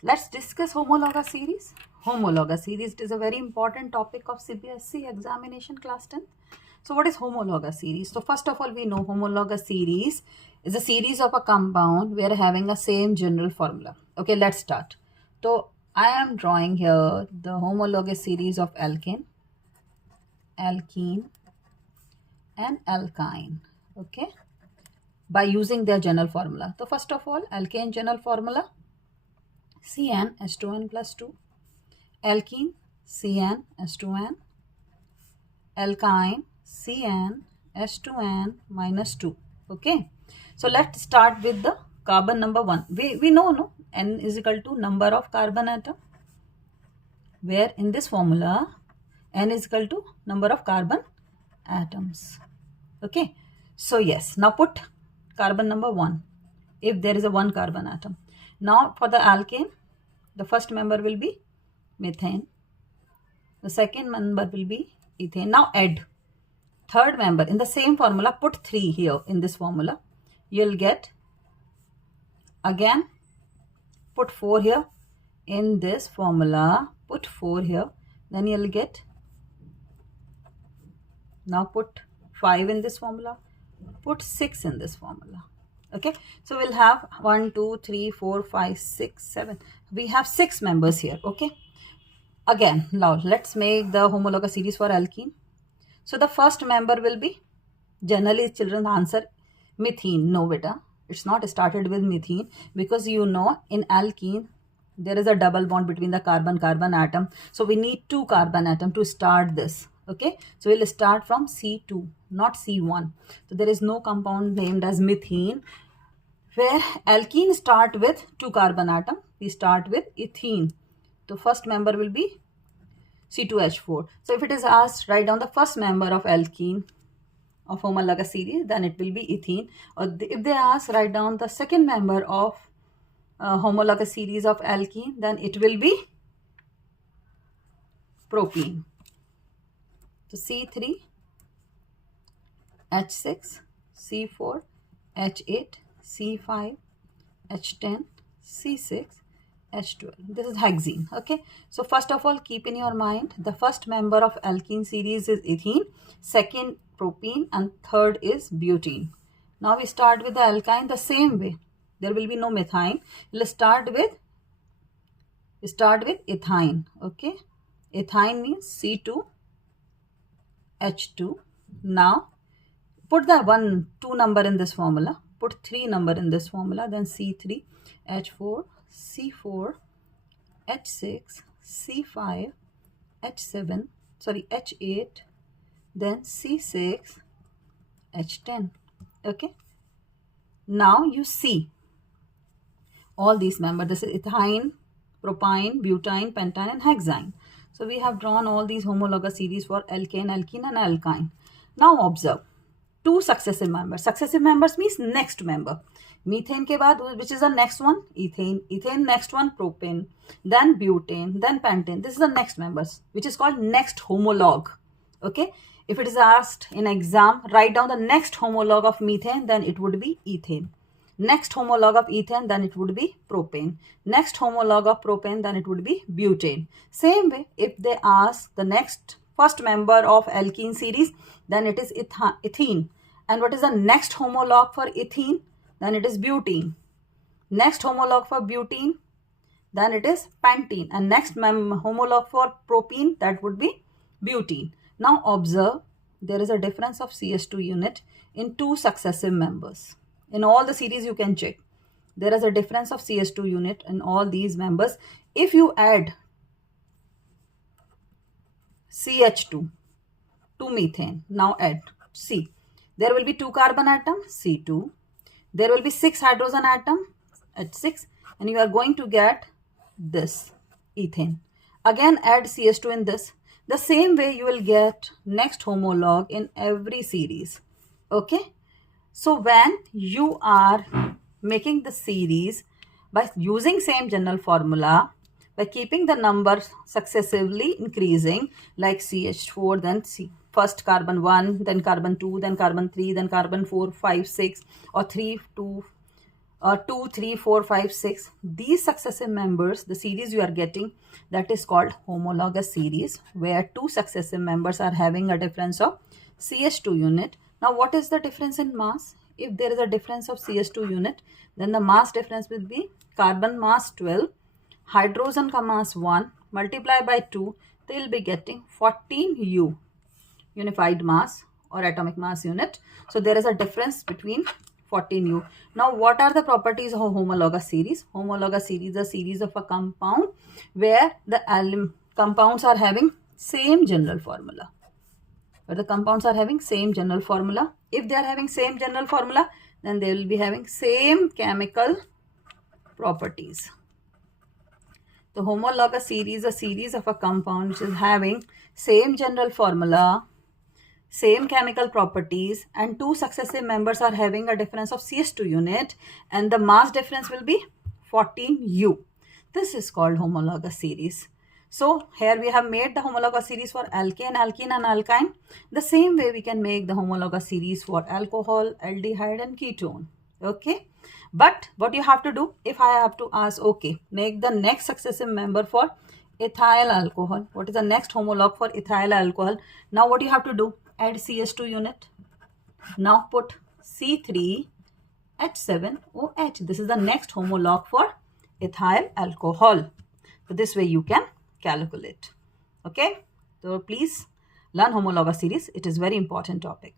Let's discuss homologous series. Homologous series is a very important topic of CBSE examination class 10th. So what is homologous series? So first of all, we know homologous series is a series of a compound where having a same general formula. Okay, let's start. So I am drawing here the homologous series of alkane, alkene and alkyne. Okay, by using their general formula. So first of all, alkane general formula CnH2n plus 2, alkene CnH2n, alkyne CnH2n minus 2. Okay, so let's start with the carbon number 1. We know, no, N is equal to number of carbon atom, where in this formula N is equal to number of carbon atoms. Okay, so yes, now put carbon number 1 if there is a 1 carbon atom. Now for the alkane, the first member will be methane, the second member will be ethane. Now add third member in the same formula, put 3 here in this formula. You'll get, again put 4 here in this formula, put 4 here, then you'll get, now put 5 in this formula, put 6 in this formula. Okay, so we'll have 1 2 3 4 5 6 7, we have 6 members here. Okay, again now let's make the homologous series for alkene. So the first member will be, generally children answer methane. No beta, it's not started with methane, because you know in alkene there is a double bond between the carbon atom, so we need 2 carbon atom to start this. Okay, so we'll start from C2, not C1. So there is no compound named as methane where alkene start with 2 carbon atom. We start with ethene. So first member will be C2H4. So if it is asked, write down the first member of alkene of homologous series, then it will be ethene. Or if they ask, write down the second member of homologous series of alkene, then it will be propene. So C3, H6, C4, H8, C5, H10, C6, H12. This is hexene. Okay, so first of all, keep in your mind the first member of alkene series is ethene, second propene, and third is butene. Now we start with the alkyne the same way. There will be no methane. Let's start with ethyne. Okay, ethyne means C2 H2. Now put the 2 number in this formula, put 3 number in this formula, then C3 H4, C4 H6, C5 H7, sorry H8, then C6 H10. Okay, now you see all these members. This is ethyne, propyne, butane, pentane and hexane. So we have drawn all these homologous series for alkane, alkene and alkyne. Now observe 2 successive members. Successive members means next member. Methane ke baad, which is the next one? Ethane. Ethane next one, propane. Then butane. Then pentane. This is the next members, which is called next homologue. Okay. If it is asked in exam, write down the next homologue of methane, then it would be ethane. Next homologue of ethane, then it would be propane. Next homologue of propane, then it would be butane. Same way, if they ask the next first member of alkene series, then it is ethene. And what is the next homologue for ethene? Then it is butene. Next homologue for butene, then it is pentene. And next homologue for propene, that would be butene. Now observe, there is a difference of CS2 unit in 2 successive members. In all the series you can check. There is a difference of CS2 unit in all these members. If you add CH2 to methane, now add C. There will be 2 carbon atom, C2. There will be 6 hydrogen atom, H6. And you are going to get this, ethane. Again add CS2 in this. The same way you will get next homologue in every series. Okay. So when you are making the series by using same general formula, by keeping the numbers successively increasing, like CH4, then first carbon 1, then carbon 2, then carbon 3, then carbon 4, 5, 6, or 3, 2, 2, 3, 4, 5, 6. These successive members, the series you are getting, that is called homologous series, where two successive members are having a difference of CH2 unit. Now, what is the difference in mass? If there is a difference of CH2 unit, then the mass difference will be carbon mass 12, hydrogen ka mass 1, multiply by 2, they will be getting 14U, unified mass or atomic mass unit. So there is a difference between 14U. Now, what are the properties of homologous series? Homologous series is a series of a compound where the compounds are having same general formula. Where the compounds are having same general formula. If they are having same general formula, then they will be having same chemical properties. The homologous series is a series of a compound which is having same general formula, same chemical properties, and two successive members are having a difference of CH2 unit, and the mass difference will be 14U. This is called homologous series. So here we have made the homologous series for alkane, alkene and alkyne. The same way we can make the homologous series for alcohol, aldehyde and ketone. Okay. But what you have to do, if I have to ask, okay, make the next successive member for ethyl alcohol. What is the next homolog for ethyl alcohol? Now what you have to do? Add CH2 unit. Now put C3H7OH. This is the next homolog for ethyl alcohol. So this way you can calculate. Okay. So please learn homologous series. It is very important topic.